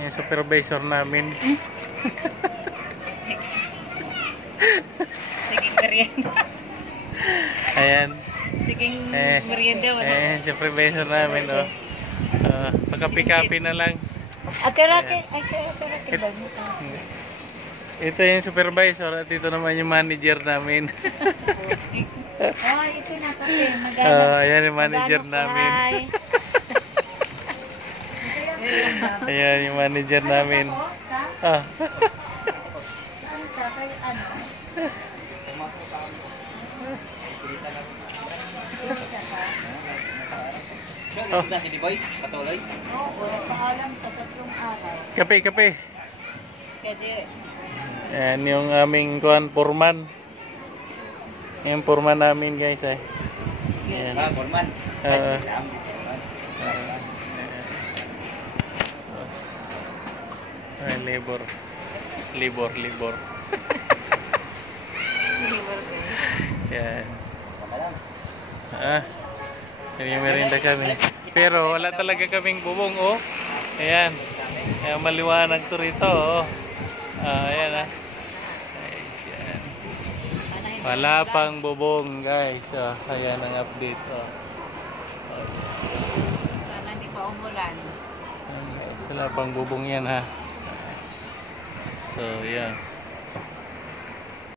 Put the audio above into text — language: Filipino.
Yung supervisor namin. Sige, merienda. Ayan. Sige, merienda. Ayan, supervisor namin, oh. Pagkapi-kapi na lang. Ate Raquel. Ay, si Ate Raquel. Ito yung supervisor at ito naman yung manager namin. Oh, ito na kasi. Ayan yung manager namin. Ayan yung manager namin. Ah. Oh. Si Diboy, patuloy. Oo, paalam sa 3 araw. Kape, kape. Kasi, Ayan yung aming foreman. Yung foreman namin, guys, eh. Ayan. Forman. Ay, labor. Libor. Yan. Yung merinda kami. Pero wala talaga kaming bubong, oh. Ayan. Ayan, maliwanag to rito, oh. Ayan, Guys, yan. Wala pang bubong, guys. Ayan ang update, oh. sana hindi pa umulan. Guys, wala pang bubong yan, ha. So, yan.